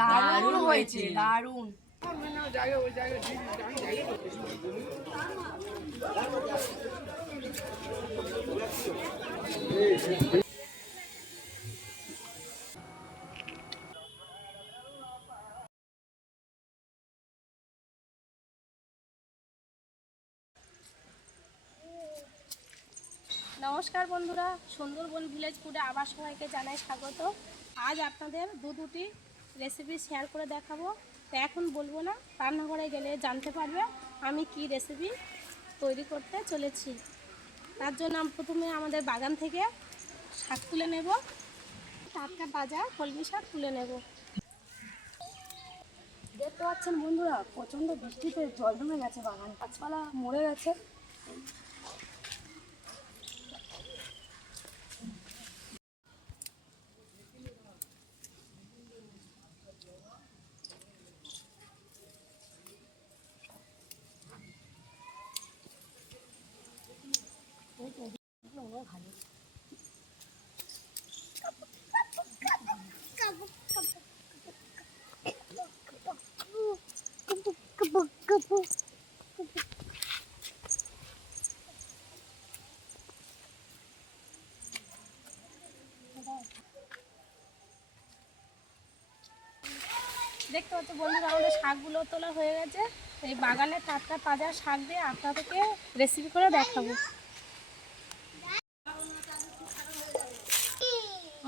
দারুণ হয়েছে, দারুণ। নমস্কার বন্ধুরা, সুন্দরবন ভিলেজ ফুডে আবার সবাইকে জানাই স্বাগত। আজ আপনাদের দুটি রেসিপি শেয়ার করে দেখাবো। তো এখন বলবো না, রান্নাঘরে গেলে জানতে পারবে আমি কি রেসিপি তৈরি করতে চলেছি। তার জন্য আমি প্রথমে আমাদের বাগান থেকে শাক তুলে নেব, টাটকা তাজা কলমি শাক তুলে নেব। দেখতে পাচ্ছেন বন্ধুরা, প্রচণ্ড বৃষ্টিতে জল জমে গেছে, বাগান গাছপালা মরে গেছে। দেখতে পাচ্ছ বন্ধুরা, আমাদের শাকগুলো তোলা হয়ে গেছে। এই বাগানের টাটকা তাজা শাক দিয়ে আপনাদেরকে রেসিপি করে দেখাবো।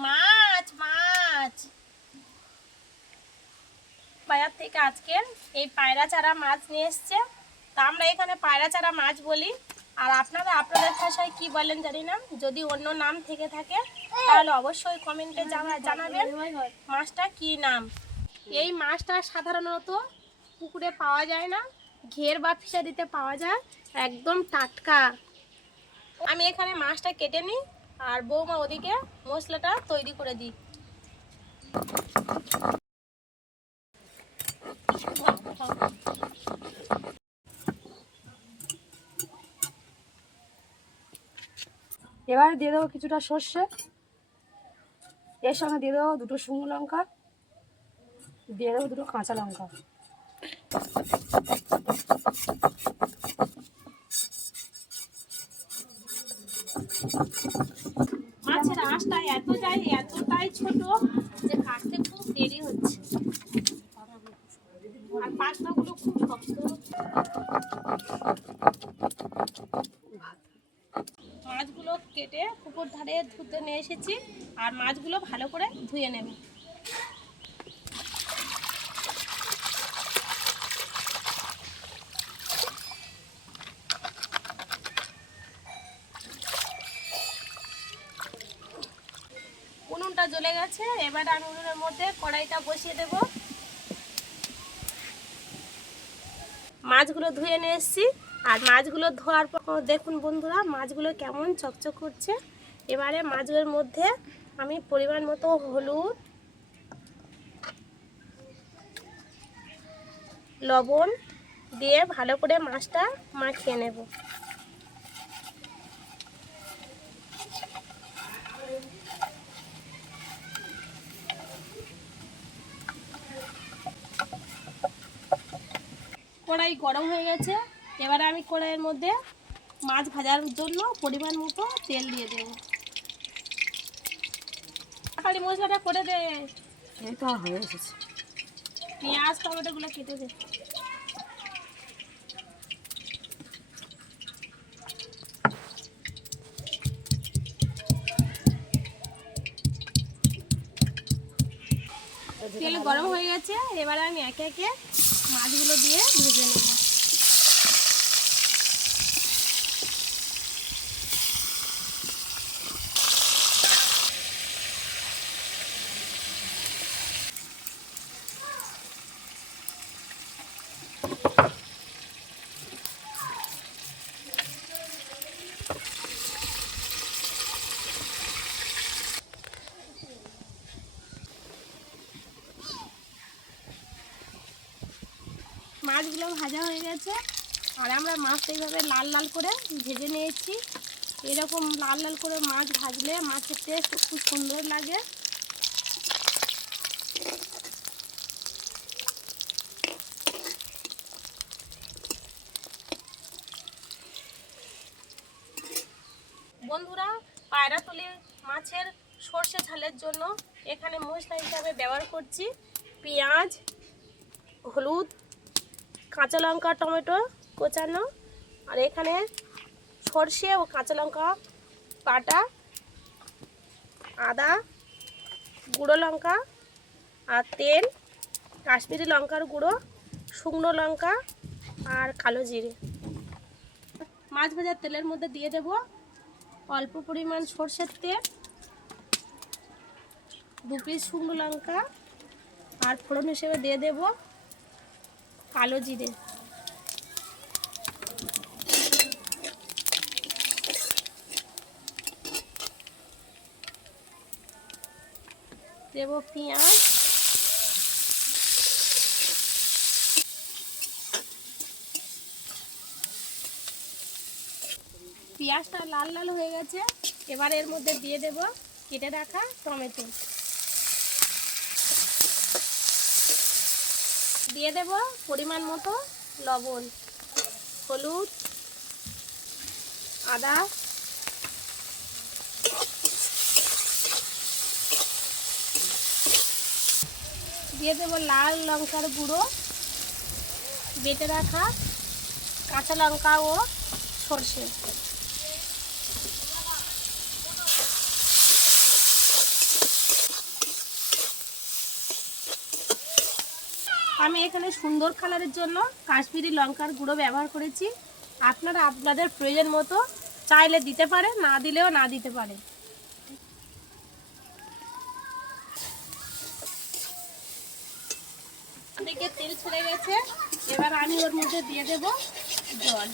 মাছ মাছ বাজার থেকে আজকের এই পায়রা চারা মাছ নিয়ে এসছে। তা আমরা এখানে পায়রা চারা মাছ বলি, আর আপনারা আপনাদের ভাষায় কি বলেন জানি না। যদি অন্য নাম থেকে থাকে তাহলে অবশ্যই কমেন্টে জানাবেন মাছটা কি নাম। এই মাছটা সাধারণত পুকুরে পাওয়া যায় না, ঘের বা ফিশারিতে পাওয়া যায়, একদম টাটকা। আমি এখানে মাছটা কেটে নিই আর বৌমা ওদিকে মশলাটা তৈরি করে দিই। এবার দিয়ে দেবো কিছুটা সর্ষে, এর সঙ্গে দিয়ে দেবো দুটো শুকনো লঙ্কা, দিয়ে দেবো দুটো কাঁচা লঙ্কা। মাছের আঁশটা এতটাই ছোট যে কাটতে খুব দেরি হচ্ছে, আর পাশনাগুলো খুব শক্ত। মাছগুলো কেটে পুকুর ধারে ধুতে নিয়ে এসেছি, আর মাছগুলো ভালো করে ধুয়ে নেব। উনুনটা জ্বলে গেছে, এবার আমি উনুনের মধ্যে কড়াইটা বসিয়ে দেব। মাছগুলো ধুয়ে নিয়ে এসেছি, আর মাছগুলো ধোয়ার পর দেখুন বন্ধুরা মাছগুলো কেমন চকচক করছে। এবারে মাছগুলোর মধ্যে আমি পরিমাণ মতো হলুদ, লবণ দিয়ে ভালো করে মাছটা মাখিয়ে নেব। কড়াই গরম হয়ে গেছে, এবারে আমি কড়াইয়ের মধ্যে মাছ ভাজার জন্য পরিমাণ মতো তেল দিয়ে দেব। খালি মশলাটা করে দে, এই তো হয়ে এসেছে। পেঁয়াজ টমেটোগুলো কেটে দে। তেল গরম হয়ে গেছে, এবারে আমি একে একে মাছগুলো দিয়ে ভেজে নেব। মাছগুলো ভাজা হয়ে গেছে, আর আমরা মাছটা এইভাবে লাল লাল করে ভেজে নিয়েছি। এরকম লাল লাল করে মাছ ভাজলে মাছের টেস্ট খুব সুন্দর লাগে। পায়রাতলি মাছের সর্ষে ঝালের জন্য এখানে মশলা হিসাবে ব্যবহার করছি পেঁয়াজ, হলুদ, কাঁচা লঙ্কা, টমেটো কোচানো, আর এখানে সর্ষে ও কাঁচা লঙ্কা বাটা, আদা, গুঁড়ো লঙ্কা আর তেল, কাশ্মীরি লঙ্কার গুঁড়ো, শুকনো লঙ্কা আর কালো জিরে। মাছ ভাজার তেলের মধ্যে দিয়ে দেব অল্প পরিমাণ সর্ষের তেল, 2 পিস শুকনো লঙ্কা আর ফোড়ন হিসেবে দিয়ে দেব কালো জিরে। দেব পেঁয়াজ, পেঁয়াজটা লাল লাল হয়ে গেছে। এবার এর মধ্যে দিয়ে দেব কেটে রাখা টমেটো, দিয়ে দেব পরিমাণ মতো লবণ, হলুদ, আদা, দিয়ে দেব লাল লঙ্কার গুঁড়ো, বেটে রাখা কাঁচা লঙ্কা ও সর্ষে। আমি এখানে সুন্দর কালারের জন্য কাশ্মীরি লঙ্কার গুঁড়ো ব্যবহার করেছি। আপনারা আপনাদের প্রয়োজন মতো চাইলে দিতে পারে, না দিলেও না দিতে পারে। এদিকে তেল ছেড়ে গেছে, এবার আমি ওর মধ্যে দিয়ে দেব জল।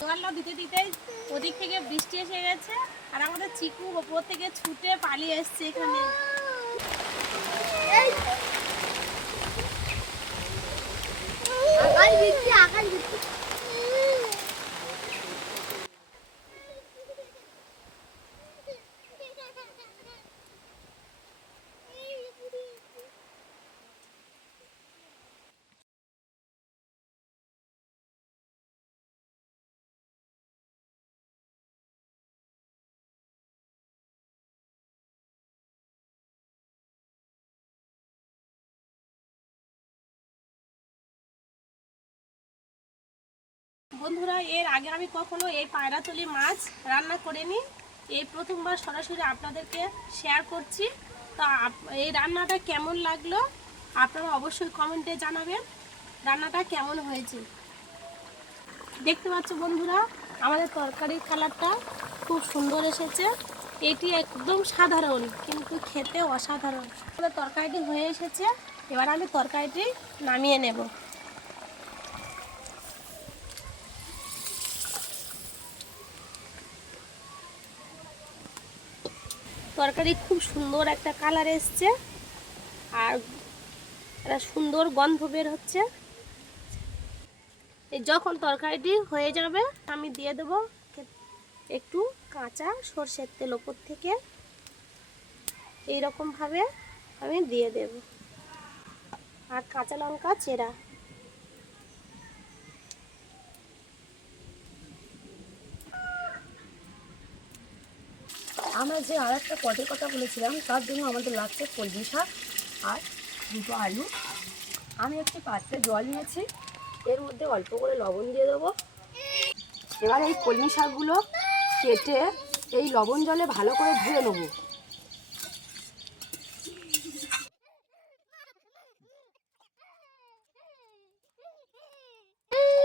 জলটা দিতে দিতে ওদিক থেকে বৃষ্টি এসে গেছে, আর আমাদের চিকু ওপর থেকে ছুটে পালিয়ে এসছে এখানে। বন্ধুরা, এর আগে আমি কখনো এই পায়রাতলি মাছ রান্না করিনি, এই প্রথমবার সরাসরি আপনাদেরকে শেয়ার করছি। তা এই রান্নাটা কেমন লাগলো আপনারা অবশ্যই কমেন্টে জানাবেন রান্নাটা কেমন হয়েছে। দেখতে পাচ্ছ বন্ধুরা, আমাদের তরকারির কালারটা খুব সুন্দর এসেছে। এটি একদম সাধারণ কিন্তু খেতে অসাধারণ। আমাদের তরকারিটি হয়ে এসেছে, এবার আমি তরকারিটি নামিয়ে নেব। তরকারি খুব সুন্দর একটা কালার এসছে আর একটা সুন্দর গন্ধ বের হচ্ছে। এই যখন তরকারিটি হয়ে যাবে আমি দিয়ে দেব একটু কাঁচা সরষের তেল ওপর থেকে, এইরকম ভাবে আমি দিয়ে দেব, আর কাঁচা লঙ্কা চেরা। আমরা যে আর একটা পদের কথা বলেছিলাম তার জন্য আমাদের লাগছে কলমি শাক আর 2টো আলু। আমি একটি পাত্রে জল নিয়েছি, এর মধ্যে অল্প করে লবণ দিয়ে দেবো। এবার এই কলমি শাকগুলো কেটে এই লবণ জলে ভালো করে ধুয়ে নেব।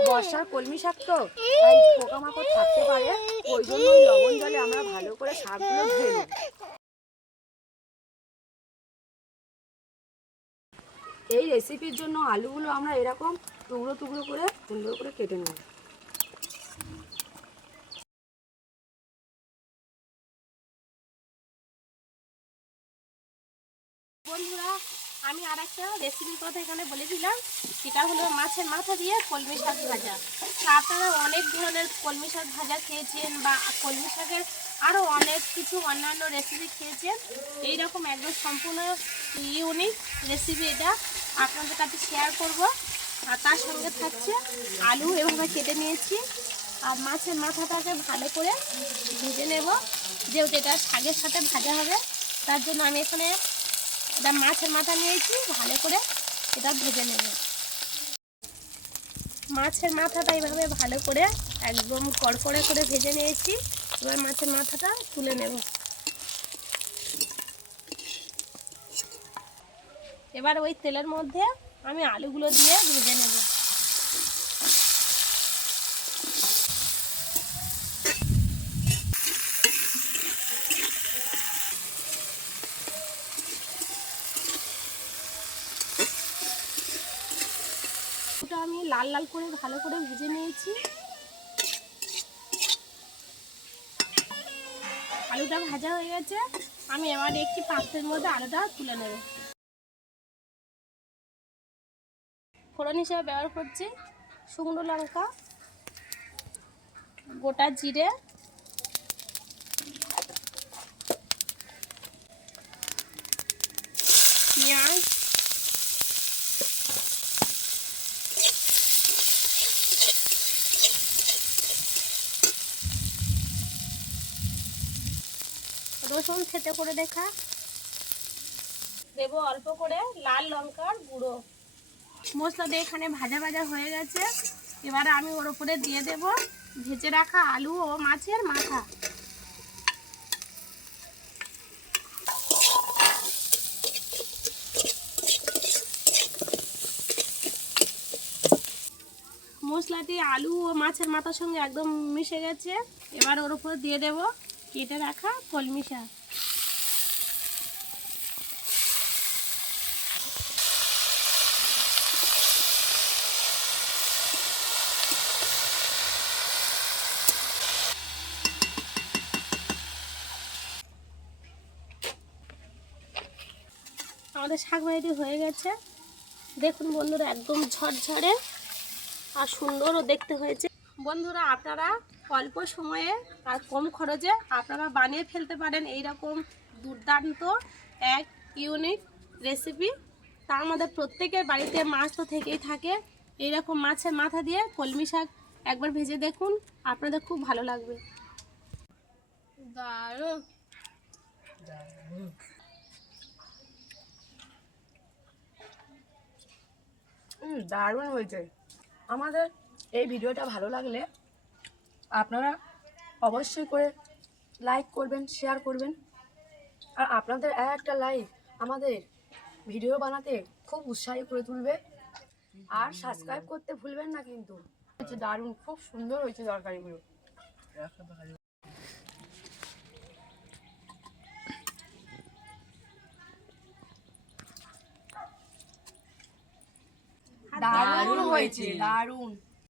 বর্ষার কলমি শাক তো, তাই পোকামাকড় থাকতে পারে, ওই জন্য লবণ জলে আমরা ভালো করে শাকগুলো ধুয়ে নেব। এই রেসিপির জন্য আলুগুলো আমরা এরকম টুকরো টুকরো করে সুন্দর করে কেটে নেব। বন্ধুরা, আমি আর একটা রেসিপির কথা এখানে বলে দিলাম, সেটা হলো মাছের মাথা দিয়ে কলমি শাক ভাজা। আপনারা অনেক ধরনের কলমি শাক ভাজা খেয়েছেন বা কলমি শাকের আরও অনেক কিছু অন্যান্য রেসিপি খেয়েছেন। এইরকম একদম সম্পূর্ণ ইউনিক রেসিপি এটা। আপনাদের কাছে শেয়ার করব। আর তার সঙ্গে থাকছে আলু এভাবে কেটে নিয়েছি, আর মাছের মাথাটাকে ভালো করে ভেজে নেব, যেহেতু এটা শাকের সাথে ভাজা হবে তার জন্য আমি এখানে এটা মাছের মাথা নিয়েছি, ভালো করে এটা ভেজে নেব। মাছের মাথাটা এইভাবে ভালো করে একদম কড়কড়ে করে ভেজে নিয়েছি। এবার মাছের মাথাটা তুলে নেব। এবার ওই তেলের মধ্যে আমি আলুগুলো দিয়ে ভেজে নেব। ওটা আমি লাল লাল করে ভালো করে ভেজে নিয়েছি। আলুটা ভাজা হয়ে গেছে, আমি এবার একটি পাত্রের মধ্যে আলুটা তুলে নেব। ফোড়ন হিসেবে ব্যবহার করছি শুকনো লঙ্কা, গোটা জিরে, পেঁয়াজ, রসুন থেতে করে দেখা, দেব অল্প করে লাল লঙ্কার গুঁড়ো। মশলা দিয়ে এখানে ভাজা ভাজা হয়ে গেছে, এবারে আমি ওর উপরে দিয়ে দেব ভেজে রাখা আলু ও মাছের মাথা। মশলাটি আলু ও মাছের মাথার সঙ্গে একদম মিশে গেছে, এবার ওর উপরে দিয়ে দেব কেটে রাখা কলমি শাক। আমাদের শাক ভাজিটি হয়ে গেছে, দেখুন বন্ধুরা একদম ঝরঝরে আর সুন্দরও দেখতে হয়েছে। বন্ধুরা আপনারা অল্প সময়ে আর কম খরচে আপনারা বানিয়ে ফেলতে পারেন এইরকম দুর্দান্ত এক ইউনিক রেসিপি। তার মধ্যে প্রত্যেকের বাড়িতে মাছ তো থেকেই থাকে, এইরকম মাছের মাথা দিয়ে কলমি শাক একবার ভেজে দেখুন, আপনাদের খুব ভালো লাগবে। দারুণ দারুণ হয়েছে। আমাদের এই ভিডিওটা ভালো লাগলে আপনারা অবশ্যই করে লাইক করবেন, শেয়ার করবেন। আর আপনাদের একটা লাইক আমাদের ভিডিও বানাতে খুব উৎসাহী করে তুলবে। আর সাবস্ক্রাইব করতে ভুলবেন না কিন্তু। হচ্ছে দারুণ, খুব সুন্দর হয়েছে তরকারিগুলো। দারুণ হয়েছে, দারুণ।